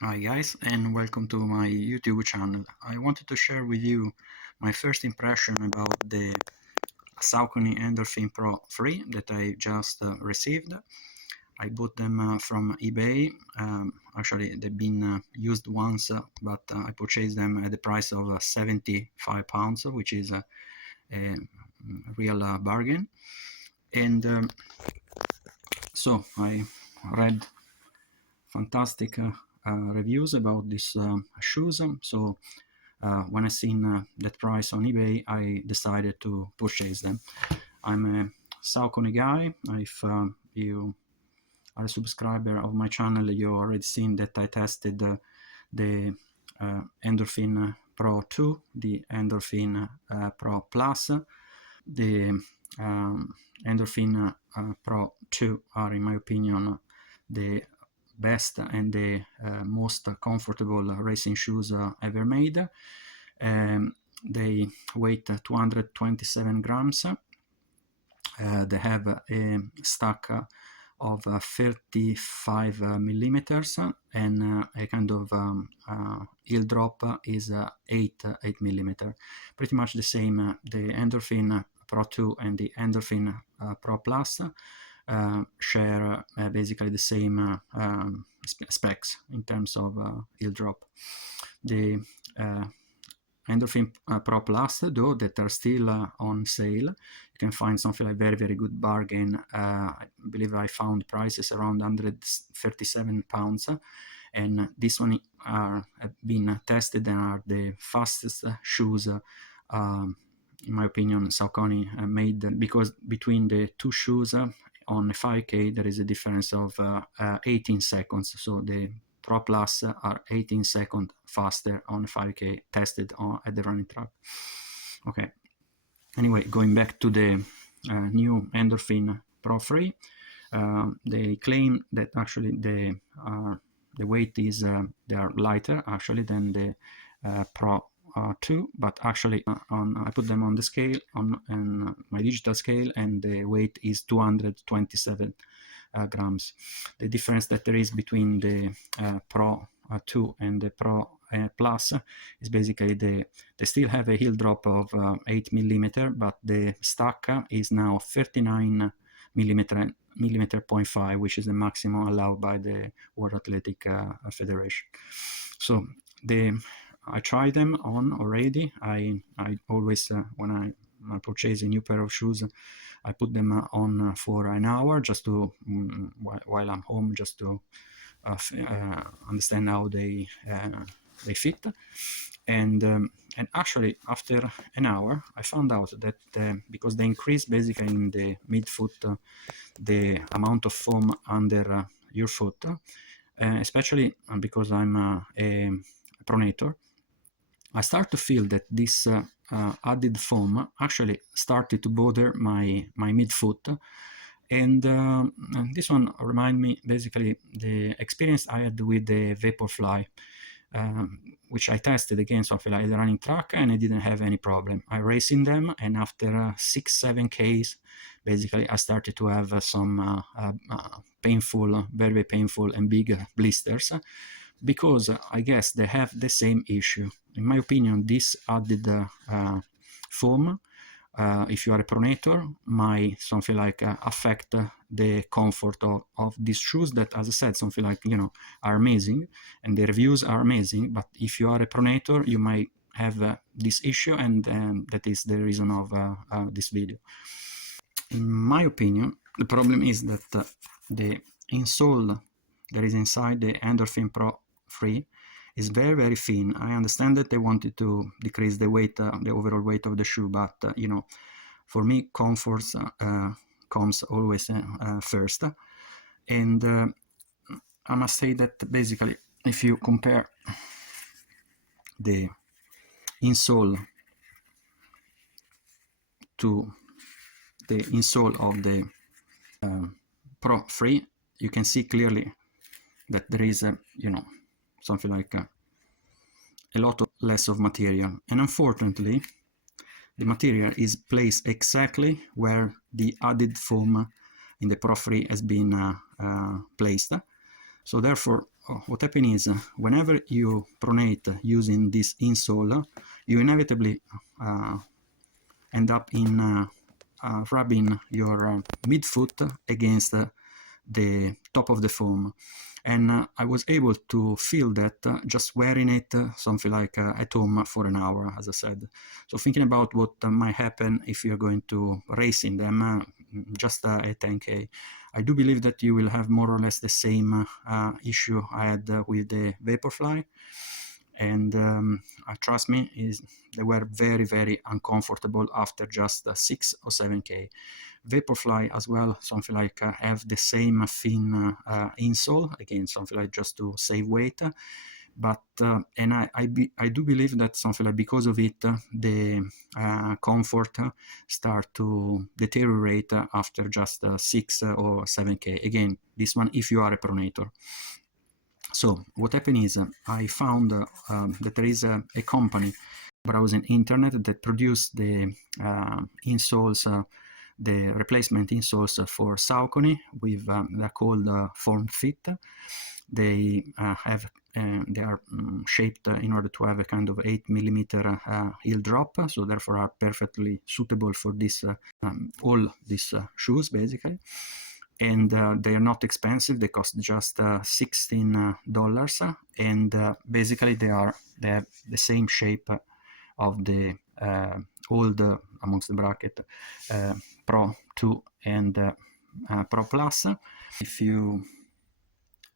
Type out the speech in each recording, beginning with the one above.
Hi guys, and welcome to my YouTube channel. I wanted to share with you my first impression about the Saucony Endorphin Pro 3 that I just received. I bought them from eBay. Actually, they've been used once, but I purchased them at the price of £75, which is a real bargain. And so I read fantastic reviews about these shoes. So when I seen that price on eBay, I decided to purchase them. I'm a Saucony guy. If you are a subscriber of my channel, you already seen that I tested the Endorphin Pro 2, the Endorphin Pro Plus. The Endorphin Pro 2 are, in my opinion, the best and the most comfortable racing shoes ever made. They weigh 227 grams. They have a stack of 35 millimeters, and a kind of heel drop is 8 millimeter. Pretty much the same. The Endorphin Pro 2 and the Endorphin Pro Plus share basically the same specs in terms of heel drop. The Endorphin Pro Plus, though, that are still on sale. You can find something like very good bargain. I believe I found prices around £137, and this one have been tested and are the fastest shoes, in my opinion, Saucony made, because between the two shoes on a 5K there is a difference of 18 seconds. So the Pro Plus are 18 seconds faster on 5K tested at the running track. Okay. Anyway, going back to the new Endorphin Pro 3, they claim that actually the weight is they are lighter actually than the Pro 2, but actually I put them on the scale on my digital scale, and the weight is 227 grams. The difference that there is between the Pro 2 and the Pro Plus is basically they still have a heel drop of 8 millimeter, but the stack is now 39 millimeter 0.5, which is the maximum allowed by the World Athletic Federation. So I tried them on already. I always when I purchase a new pair of shoes, I put them on for an hour just to while I'm home, just to understand how they fit. And actually after an hour I found out that because they increase basically in the midfoot the amount of foam under your foot, especially because I'm a pronator, I start to feel that this added foam actually started to bother my midfoot. And this one remind me basically the experience I had with the Vaporfly, which I tested again something like the running track, and I didn't have any problem. I racing them, and after 6-7 Ks, basically I started to have some painful, very painful and big blisters, because I guess they have the same issue. In my opinion, this added foam, if you are a pronator, might something like affect the comfort of these shoes that, as I said, something like, are amazing, and the reviews are amazing, but if you are a pronator, you might have this issue, and that is the reason of this video. In my opinion, the problem is that the insole that is inside the Endorphin Pro 3 is very thin. I understand that they wanted to decrease the weight, the overall weight of the shoe, but for me, comfort comes always first. And I must say that basically, if you compare the insole to the insole of the Pro 3, you can see clearly that there is something like a lot less of material, and unfortunately the material is placed exactly where the added foam in the Pro 3 has been placed. So therefore, what happens is whenever you pronate using this insole, you inevitably end up in rubbing your midfoot against the top of the foam. And I was able to feel that just wearing it something like at home for an hour, as I said. So thinking about what might happen if you're going to race in them just at 10K, I do believe that you will have more or less the same issue I had with the Vaporfly. And trust me, they were very, very uncomfortable after just 6 or 7K. Vaporfly as well, something like have the same thin insole, again, something like just to save weight. But and I do believe that something like because of it, the comfort start to deteriorate after just 6 or 7K. Again, this one if you are a pronator. So what happened is I found that there is a company browsing internet that produced the insoles, the replacement insoles for Saucony with they're called Form Fit. They they are shaped in order to have a kind of 8mm heel drop, so therefore are perfectly suitable for this all these shoes basically. And they are not expensive. They cost just $16, and basically they have the same shape of the old, amongst the bracket, Pro 2 and Pro Plus. If you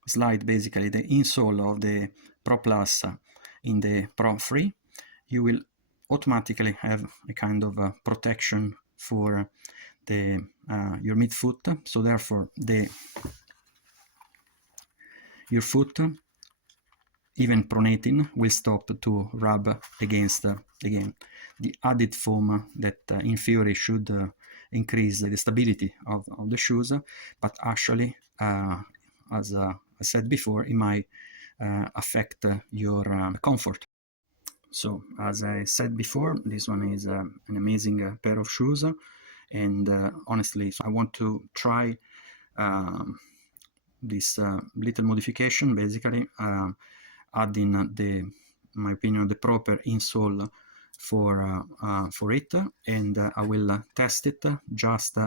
slide basically the insole of the Pro Plus in the Pro 3, you will automatically have a kind of protection for the your midfoot, so therefore your foot, even pronating, will stop to rub against again the added foam that in theory should increase the stability of the shoes, but actually as I said before, it might affect your comfort. So as I said before, this one is an amazing pair of shoes. And honestly, so I want to try this little modification, basically adding in my opinion, the proper insole for it, and I will test it just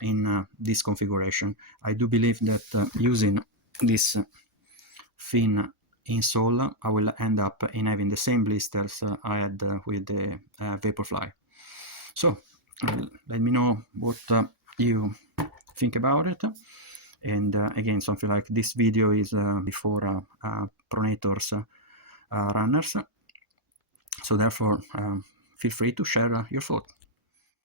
in this configuration. I do believe that using this thin insole, I will end up in having the same blisters I had with the Vaporfly. So let me know what you think about it. And again, something like this video is before Pronators runners. So therefore, feel free to share your thoughts.